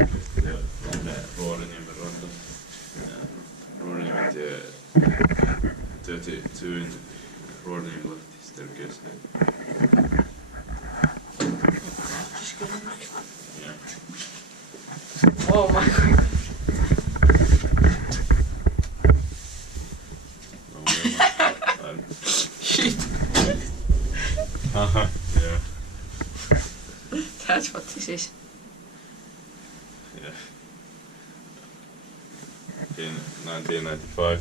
Ja Ruoriniemen ranta. Ruoriniementie 32 in Ruoriniemi Lahti staircase. Yeah. Oh my god. Shit. Yeah. That's what this is. Yeah. In 1995,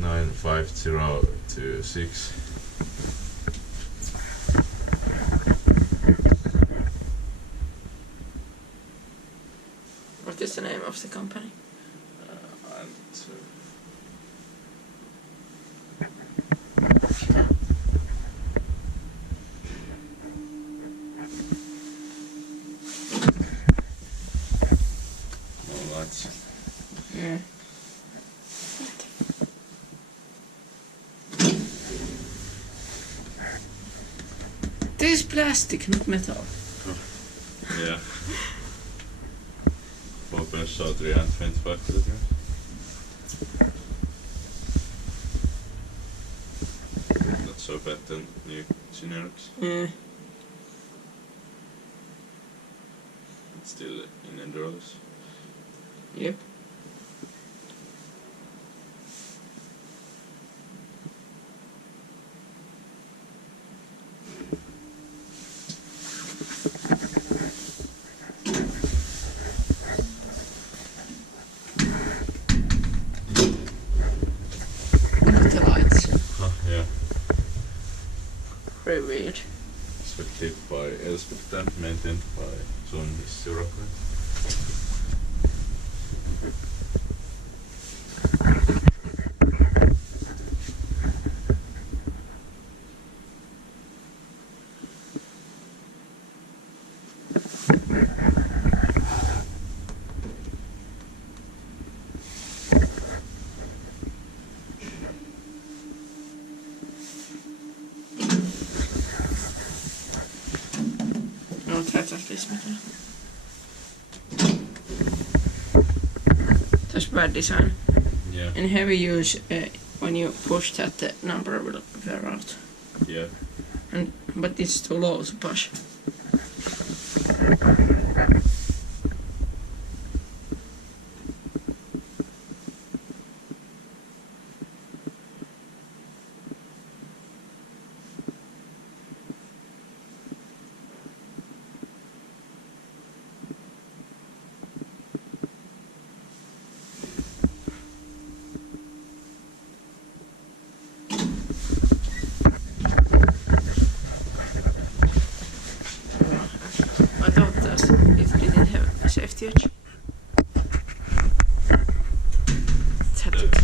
95026. What is the name of the company? Yeah. This is plastic, not metal. Yeah. Open saw 325 kilograms. Not so bad than new generics. Yeah. It's still innerdoors. Yep. The lights. Yeah. Very weird. Inspected by Elepecta, maintained by Suomen Hissiurakointi. No, that's at least metal. That's bad design. Yeah. In heavy use, when you push that, the number will wear out. Yeah. But it's too low to push. I thought that it didn't have a safety edge.